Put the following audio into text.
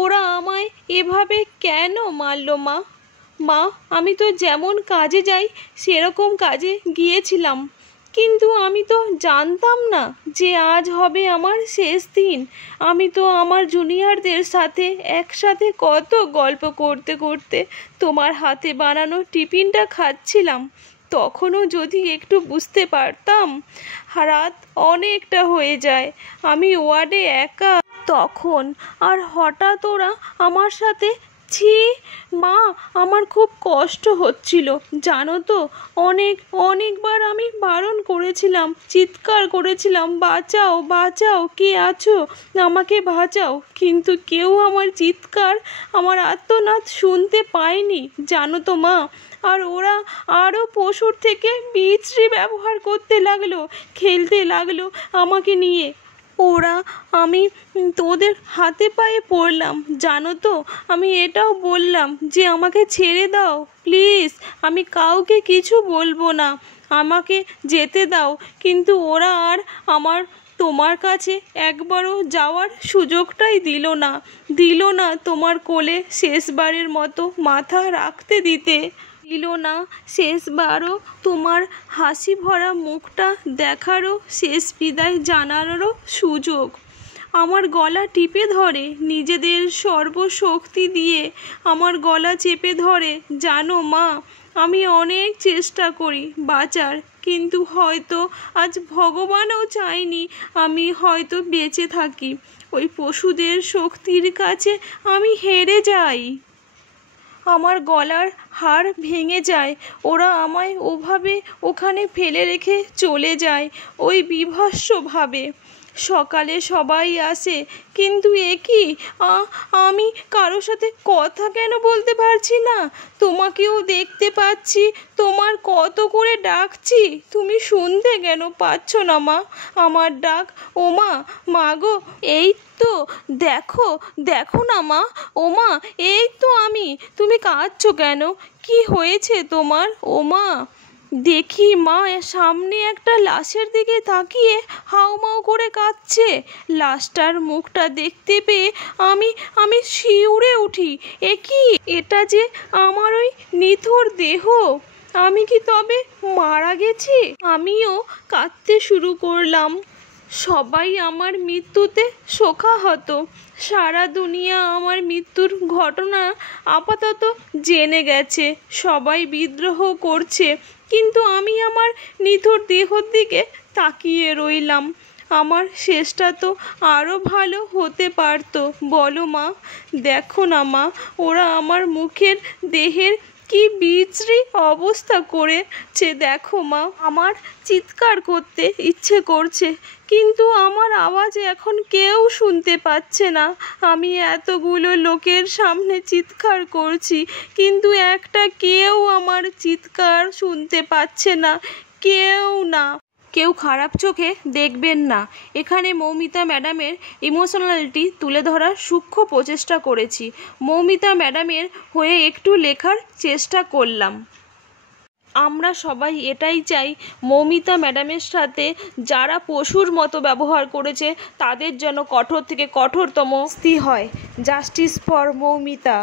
ওরা আমায় এভাবে কেন মারলো মা? মা, আমি তো যেমন কাজে যাই সেরকম কাজে গিয়েছিলাম, কিন্তু আমি তো জানতাম না যে আজ হবে আমার শেষ দিন। আমি তো আমার জুনিয়রদের সাথে একসাথে কত গল্প করতে করতে তোমার হাতে বানানো টিফিনটা খাচ্ছিলাম। তখনও যদি একটু বুঝতে পারতাম। রাত অনেকটা হয়ে যায়, আমি ওয়ার্ডে একা তখন, আর হঠাৎ ওরা আমার সাথে। ছি মা, আমার খুব কষ্ট হচ্ছিল জানো তো। অনেকবার আমি বারণ করেছিলাম, চিৎকার করেছিলাম, বাঁচাও বাঁচাও, কে আছো, আমাকে বাঁচাও, কিন্তু কেউ আমার চিৎকার, আমার আর্তনাদ শুনতে পায়নি জানো তো মা। আর ওরা আরও পশুর থেকে বিশ্রী ব্যবহার করতে লাগলো, খেলতে লাগলো আমাকে নিয়ে। আমি ওদের হাতে পায়ে পড়লাম জানো তো। আমি এটাও বললাম যে আমাকে ছেড়ে দাও প্লিজ, আমি কাউকে কিছু বলবো না, আমাকে যেতে দাও। কিন্তু ওরা আর আমার তোমার কাছে একবারও যাওয়ার সুযোগটাই দিল না তোমার কোলে শেষবারের মতো মাথা রাখতে দিল না শেষবারও তোমার হাসি ভরা মুখটা দেখারও, শেষ বিদায় জানানোরও সুযোগ। আমার গলা টিপে ধরে, নিজেদের সর্বশক্তি দিয়ে আমার গলা চেপে ধরে। জানো মা, আমি অনেক চেষ্টা করি বাঁচার, কিন্তু হয়তো আজ ভগবানও চায়নি আমি হয়তো বেঁচে থাকি। ওই পশুদের শক্তির কাছে আমি হেরে যাই, আমার গলার হাড় ভেঙে যায়। ওরা আমায় ওভাবে ওখানে ফেলে রেখে চলে যায়, ওই বীভৎসভাবে। সকালে সবাই আসে, কিন্তু এ কি, আমি কারোর সাথে কথা কেন বলতে পারছি না? তোমাকেও দেখতে পাচ্ছি, তোমার কত করে ডাকছি, তুমি শুনতে কেন পাচ্ছ না মা আমার ডাক? ও মা, মা গো, এই তো দেখো দেখো না মা, ও মা, এই তো আমি, তুমি কাঁদছো কেন? কি হয়েছে তোমার ও মা? দেখি মা সামনে একটা লাশের দিকে তাকিয়ে হাউমাউ করে কাঁদছে। লাশটার মুখটা দেখতে পেয়ে আমি শিউরে উঠি। এ কি, এটা যে আমার ওই নিথর দেহ! আমি কি তবে মারা গেছি? আমিও কাঁদতে শুরু করলাম। সবাই আমার মৃত্যুতে শোকাহত। সারা দুনিয়া আমার মৃত্যুর ঘটনা আপাতত জেনে গেছে, সবাই বিদ্রোহ করছে, কিন্তু আমি আমার নিথর দেহর দিকে তাকিয়ে রইলাম। আমার শেষটা তো আরও ভালো হতে পারতো বলো মা। দেখো না মা, ওরা আমার মুখের দেহের কি বিশ্রী অবস্থা করেছে দেখো মা। আমার চিৎকার করতে ইচ্ছে করছে, কিন্তু আমার আওয়াজ এখন কেউ শুনতে পাচ্ছে না। আমি এতগুলো লোকের সামনে চিৎকার করছি, কিন্তু একটা কেউ আমার চিৎকার শুনতে পাচ্ছে না, কেউ না। কেউ খারাপ চোখে দেখবেন না, এখানে মৌমিতা ম্যাডামের ইমোশনালিটি তুলে ধরার সূক্ষ্ম প্রচেষ্টা করেছি। মৌমিতা ম্যাডামের হয়ে একটু লেখার চেষ্টা করলাম। আমরা সবাই এটাই চাই, মৌমিতা ম্যাডামের সাথে যারা পশুর মতো ব্যবহার করেছে তাদের যেন কঠোর থেকে কঠোরতম শাস্তি হয়। Justice for Moumita.